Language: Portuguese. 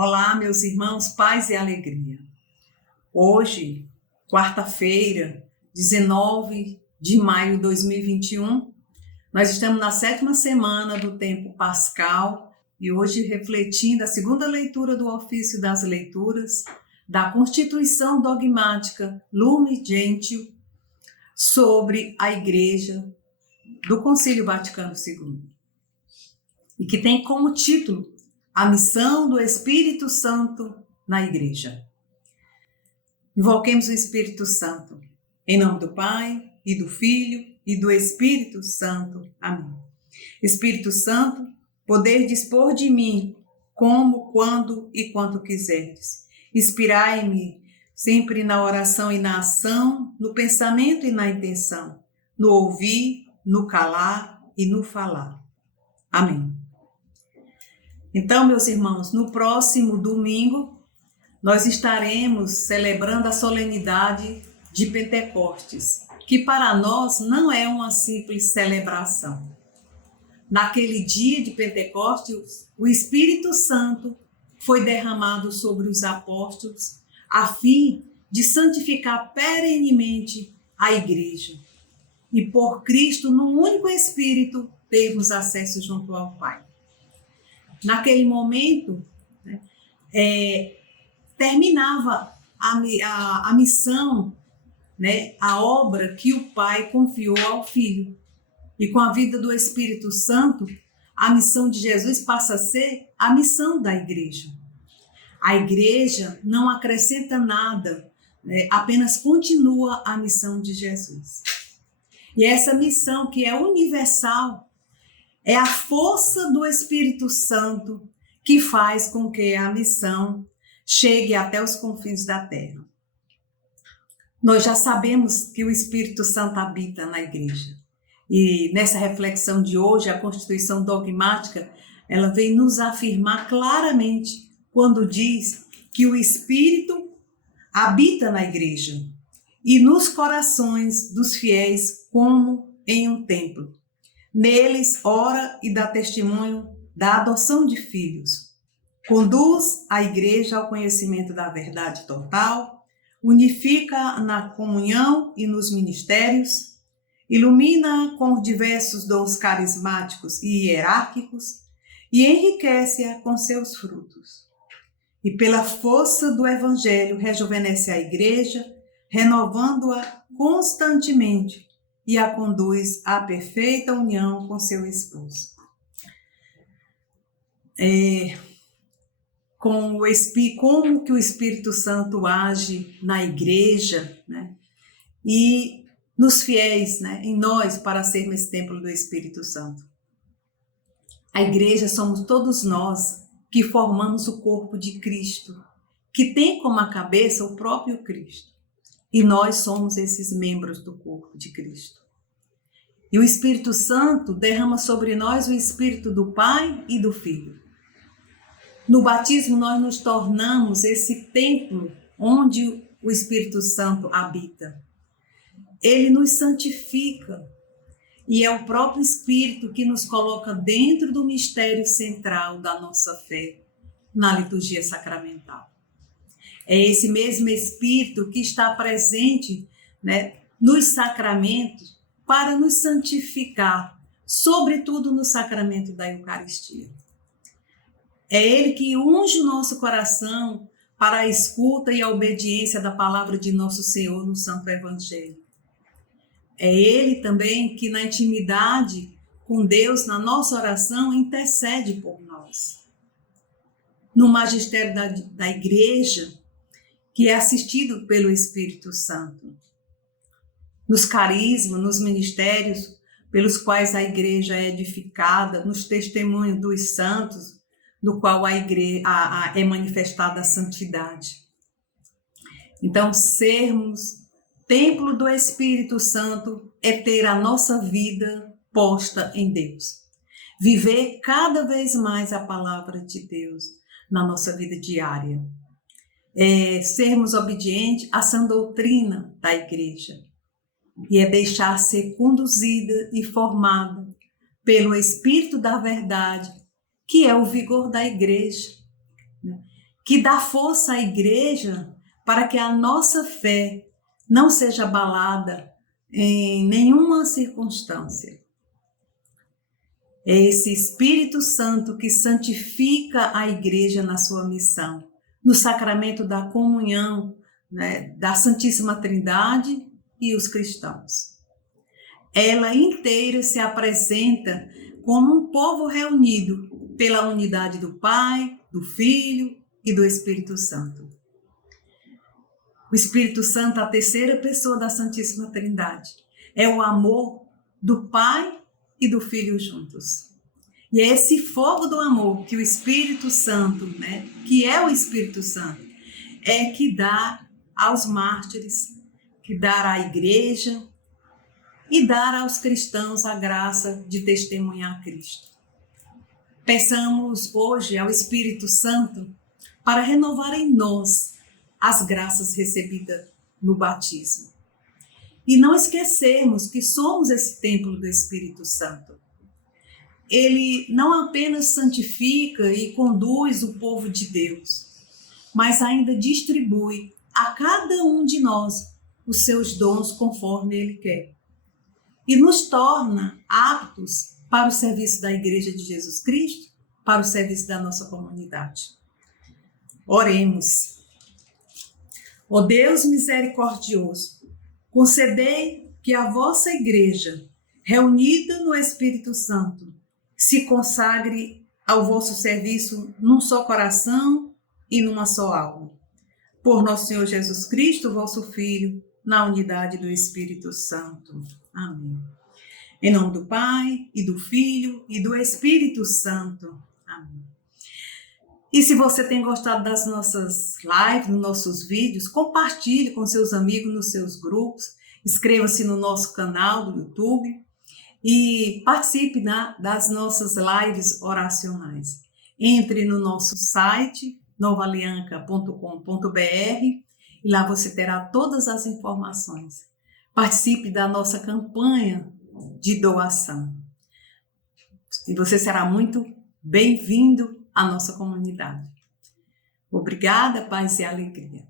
Olá, meus irmãos, paz e alegria. Hoje, quarta-feira, 19 de maio de 2021, nós estamos na 7ª semana do tempo pascal e hoje refletindo a segunda leitura do ofício das leituras da Constituição Dogmática Lumen Gentium sobre a Igreja do Concílio Vaticano II, e que tem como título a missão do Espírito Santo na Igreja. Invoquemos o Espírito Santo. Em nome do Pai, e do Filho, e do Espírito Santo. Amém. Espírito Santo, poder dispor de mim, como, quando e quanto quiserdes. Inspirai-me sempre na oração e na ação, no pensamento e na intenção, no ouvir, no calar e no falar. Amém. Então, meus irmãos, no próximo domingo, nós estaremos celebrando a solenidade de Pentecostes, que para nós não é uma simples celebração. Naquele dia de Pentecostes, o Espírito Santo foi derramado sobre os apóstolos, a fim de santificar perenemente a Igreja. E por Cristo, no único Espírito, termos acesso junto ao Pai. Naquele momento, terminava a missão, a obra que o Pai confiou ao Filho. E com a vida do Espírito Santo, a missão de Jesus passa a ser a missão da Igreja. A Igreja não acrescenta nada, apenas continua a missão de Jesus. E essa missão, que é universal, é a força do Espírito Santo que faz com que a missão chegue até os confins da terra. Nós já sabemos que o Espírito Santo habita na Igreja. E nessa reflexão de hoje, a Constituição Dogmática, ela vem nos afirmar claramente quando diz que o Espírito habita na Igreja e nos corações dos fiéis como em um templo. Neles ora e dá testemunho da adoção de filhos. Conduz a Igreja ao conhecimento da verdade total, unifica na comunhão e nos ministérios, ilumina com os diversos dons carismáticos e hierárquicos e enriquece-a com seus frutos. E pela força do Evangelho rejuvenesce a Igreja, renovando-a constantemente, e a conduz à perfeita união com seu esposo. Como que o Espírito Santo age na Igreja, e nos fiéis, em nós, para sermos esse templo do Espírito Santo. A Igreja somos todos nós que formamos o corpo de Cristo, que tem como a cabeça o próprio Cristo. E nós somos esses membros do corpo de Cristo. E o Espírito Santo derrama sobre nós o Espírito do Pai e do Filho. No batismo, nós nos tornamos esse templo onde o Espírito Santo habita. Ele nos santifica e é o próprio Espírito que nos coloca dentro do mistério central da nossa fé na liturgia sacramental. É esse mesmo Espírito que está presente, nos sacramentos para nos santificar, sobretudo no sacramento da Eucaristia. É Ele que unge o nosso coração para a escuta e a obediência da palavra de nosso Senhor no Santo Evangelho. É Ele também que na intimidade com Deus, na nossa oração, intercede por nós. No magistério da Igreja, que é assistido pelo Espírito Santo. Nos carismas, nos ministérios pelos quais a Igreja é edificada, nos testemunhos dos santos, no qual é manifestada a santidade. Então, sermos templo do Espírito Santo é ter a nossa vida posta em Deus. Viver cada vez mais a palavra de Deus na nossa vida diária. Sermos obedientes à sã doutrina da Igreja. E é deixar ser conduzida e formada pelo Espírito da verdade, que é o vigor da Igreja. que dá força à igreja para que a nossa fé não seja abalada em nenhuma circunstância. É esse Espírito Santo que santifica a igreja na sua missão, no sacramento da comunhão, né, da Santíssima Trindade e os cristãos. Ela inteira se apresenta como um povo reunido pela unidade do Pai, do Filho e do Espírito Santo. O Espírito Santo, a terceira pessoa da Santíssima Trindade, é o amor do Pai e do Filho juntos. E é esse fogo do amor que o Espírito Santo, né, que é o Espírito Santo, é que dá aos mártires, que dá à igreja e dá aos cristãos a graça de testemunhar Cristo. Peçamos hoje ao Espírito Santo para renovar em nós as graças recebidas no batismo. E não esquecermos que somos esse templo do Espírito Santo. Ele não apenas santifica e conduz o povo de Deus, mas ainda distribui a cada um de nós os seus dons conforme Ele quer. E nos torna aptos para o serviço da Igreja de Jesus Cristo, para o serviço da nossa comunidade. Oremos. Ó Deus misericordioso, concedei que a vossa Igreja, reunida no Espírito Santo, se consagre ao vosso serviço num só coração e numa só alma. Por nosso Senhor Jesus Cristo, vosso Filho, na unidade do Espírito Santo. Amém. Em nome do Pai, e do Filho, e do Espírito Santo. Amém. E se você tem gostado das nossas lives, dos nossos vídeos, compartilhe com seus amigos nos seus grupos, inscreva-se no nosso canal do YouTube e participe das nossas lives oracionais. Entre no nosso site, novalianca.com.br, e lá você terá todas as informações. Participe da nossa campanha de doação. E você será muito bem-vindo à nossa comunidade. Obrigada, paz e alegria.